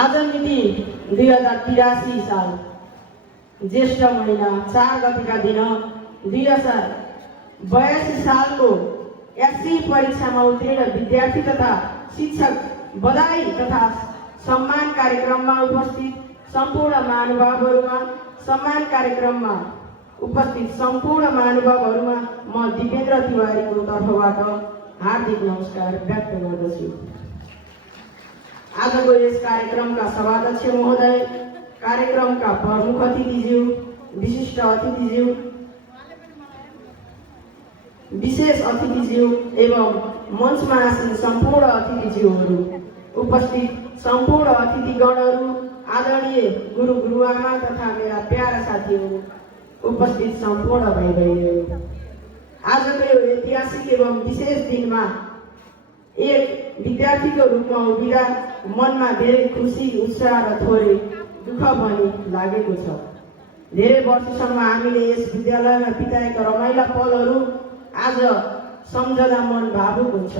आज मिति 2083 साल ज्येष्ठ महीना 4 गतेका दिन 2082 सालको एससी परीक्षामा उत्तीर्ण विद्यार्थी तथा शिक्षक बधाई तथा सम्मान कार्यक्रममा उपस्थित सम्पूर्ण महानुभावहरूमा म दिपेन्द्र तिवारीको तर्फबाट हार्दिक नमस्कार व्यक्त गर्दछु। आजको यस कार्यक्रमका सभाध्यक्ष महोदय, कार्यक्रमका प्रमुख अतिथिज्यू, विशिष्ट अतिथिज्यू, विशेष अतिथिज्यू एवं मञ्चमा आसीन सम्पूर्ण अतिथिज्यूहरू, उपस्थित सम्पूर्ण अतिथिगणहरू, आदरणीय गुरु गुरुआमा तथा मेरा प्यारा साथीहरू, उपस्थित सम्पूर्ण भाइ बहिनीहरू, आजको यो ऐतिहासिक एवं विशेष दिनमा एक विद्यार्थीको रूपमा उभिँदा मनमा धेरै खुसी, उत्साह र थोरै दुःख पनि लागेको छ। धेरै वर्षसम्म हामीले यस विद्यालयमा बिताएका रमाइला पलहरू आज सम्झँदा मन भावुक हुन्छ।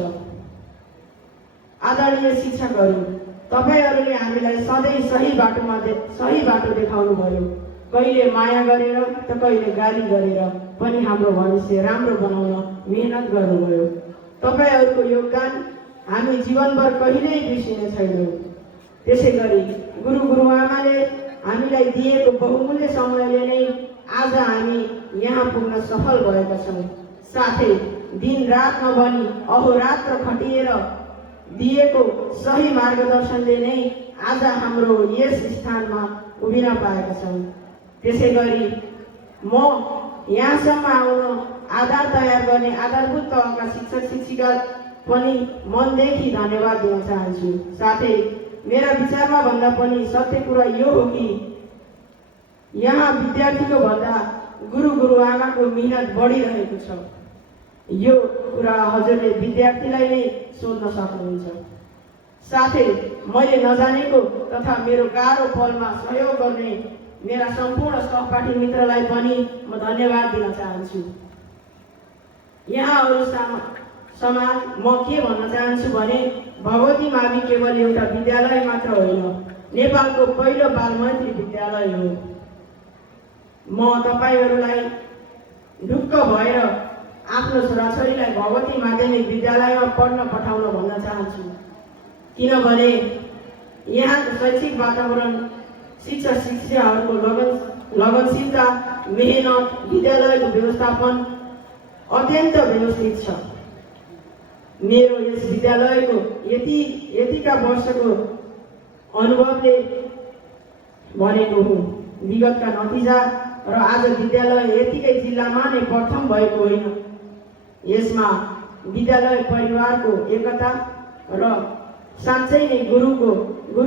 आदरणीय शिक्षकहरू, तपाईहरूले हामीलाई सधैँ सही बाटो देखाउनु भयो। कहिले माया गरेर त कहिले गाली गरेर पनि हाम्रो भविष्य राम्रो बनाउन मेहनत गर्नुभयो। तपाईहरूको योगदान हामी जीवनभर कहिल्यै बिर्सिने छैनौँ। त्यसैगरी गुरु गुरुआमाले हामीलाई दिएको बहुमूल्य समयले नै आज हामी यहाँ पुग्न सफल भएका छौँ। साथै दिन रात नभनी अहोरात्र खटिएर दिएको सही मार्गदर्शनले नै आज हाम्रो यस स्थानमा उभिन पाएका छौँ। त्यसैगरी म यहाँसम्म आउन आधार तयार गर्ने आधारभूत तहका शिक्षक शिक्षिका पनि मनदेखि धन्यवाद दिन चाहन्छु। साथै मेरा विचारमा भन्दा पनि सत्य कुरा यो हो कि यहाँ विद्यार्थीको भन्दा गुरु गुरुआमाको मिहिनेत बढिरहेको छ। यो कुरा हजुरले विद्यार्थीलाई नै सोध्न सक्नुहुन्छ। साथै मैले नजानेको तथा मेरो गाह्रो पलमा सहयोग गर्ने मेरा सम्पूर्ण सहपाठी मित्रलाई पनि म धन्यवाद दिन चाहन्छु। यहाँहरू समाज म के भन्न चाहन्छु भने भगवती मावि केवल एउटा विद्यालय मात्र होइन, नेपालको पहिलो बालमैत्री विद्यालय हो। म तपाईहरूलाई ढुक्क भएर आफ्नो छोराछोरीलाई भगवती माध्यमिक विद्यालयमा पढ्न पठाउन भन्न चाहन्छु। किनभने यहाँको शैक्षिक वातावरण, शिक्षक शिक्षिकाहरूको लगनशीलता, मेहनत, विद्यालयको व्यवस्थापन अत्यन्त व्यवस्थित छ। मेरो यस विद्यालयको यतिका वर्षको अनुभवले भनेको हुँ। विगतका नतिजा र आज विद्यालय यतिकै जिल्लामा नै प्रथम भएको होइन। यसमा विद्यालय परिवारको एकता र साँच्चै नै गुरु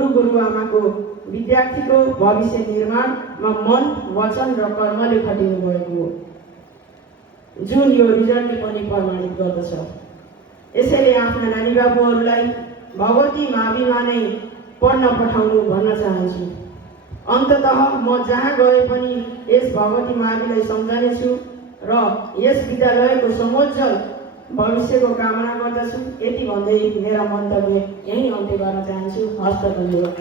गुरुआमाको विद्यार्थीको भविष्य निर्माणमा मन, वचन र कर्मले खटिनु भएको हो, जुन यो रिजल्टले पनि प्रमाणित गर्दछ। यसैले आफ्ना नानी बाबुहरूलाई भगवती माविमा नै पढ्न पठाउनु भन्न चाहन्छु। अन्ततः म जहाँ गए पनि यस भगवती माविलाई सम्झनेछु र यस विद्यालयको समोज्जवल भविष्यको कामना गर्दछु। यति भन्दै मेरा मन्तव्य यही अन्त्य गर्न चाहन्छु। हस्त धन्यवाद।